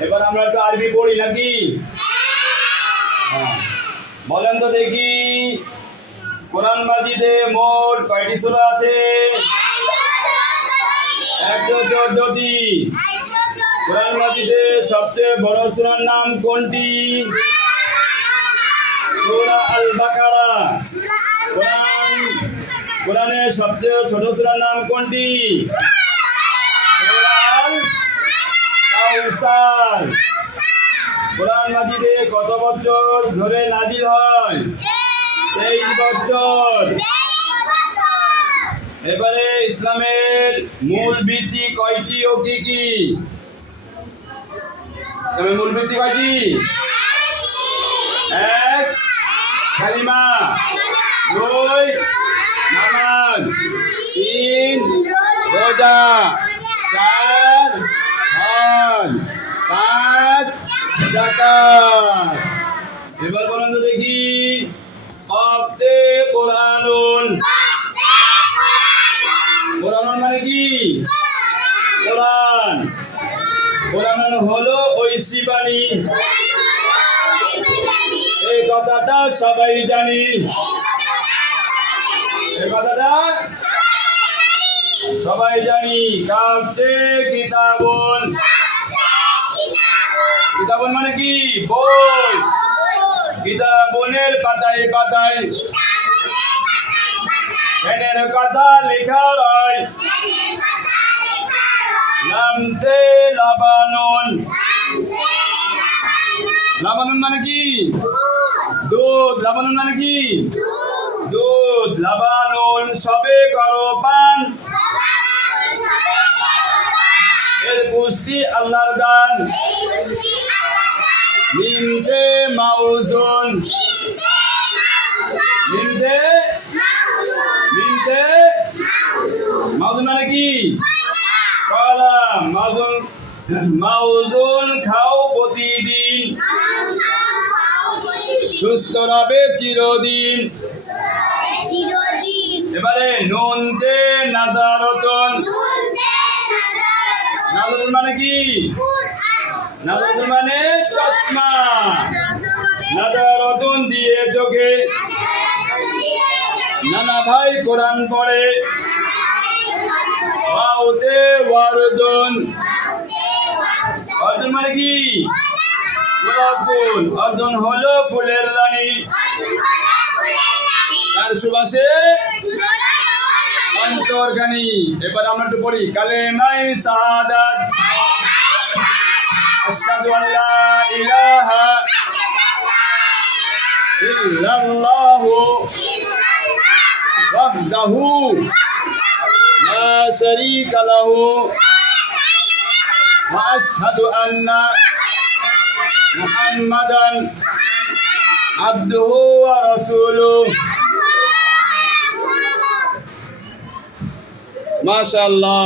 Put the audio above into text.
এবার আমরা একটু আরবি পড়ি নাকি? হ্যাঁ। বলেন তো দেখি। কোরআন মাজিদে মোট কয়টি সূরা আছে? একশো চোদ্দটি। কোরআন মাজিদে সবচেয়ে বড় সূরার নাম কোনটি? সূরা আল বাকারা কোরআন কোরআনের সবচেয়ে ছোট সূরার নাম কোনটি? কাউসার। কোরআন মাজিদে কত বছর ধরে নাজিল হয়? তেইশ বছর। এবারে ইসলামের মূল ভিত্তি কয়টি ও কি কি? ইসলামের মূল ভিত্তি কয়টি? এক কালিমা। দুই, নামাজ। তিন, রোজা। চার, হজ। পাঁচ জাকাত এবার বলেন তো দেখি। কপ্তে কোরআনুন। কোরআন মানে কি? কোরআন। কোরআন হলো ঐশী বাণী। কথাটা সবাই জানি। এই কথাটা সবাই জানি। কাপতে কিতাবন। কিতাবন মানে কি? বই। কিতাবনের পাতায় পাতায়। ফ্যানের কথা লেখা রয় নামতে লাবানন। লাবানন মানে কি? দুধ। লাবানন মানে কি? দুধ। লাবানন সবে করো পান। এর পুষ্টি আল্লাহর দান। মিমতে মাউজুন। মিমতে মিমতে মাউজুন মানে কি? কলা মাউজুন মাউজুন খাও। সুস্থ রবে চিরদিন। এবারে নুনতে নাজারতন। নাজারতন। মানে কি? নাজারতন মানে চশমা। নাজারতন দিয়ে চোখে নানা ভাই কোরআন পড়ে। ওয়াউতে ওয়ারদন অর্জুন মানে কি? ফুল। অর্জুন হলো ফুলের রানী। তার সুবাসে? অন্তর্গানি এবার আমরা একটু পড়ি। কালেমাই শাহাদাত আশহাদু আল্লা ইলাহা ইল্লাল্লাহু ওয়াহদাহু লা শারীকা লাহু ওয়া আশহাদু আন্না মুহাম্মাদান আবদুহু ওয়া রাসূলুহু। মাশাআল্লাহ।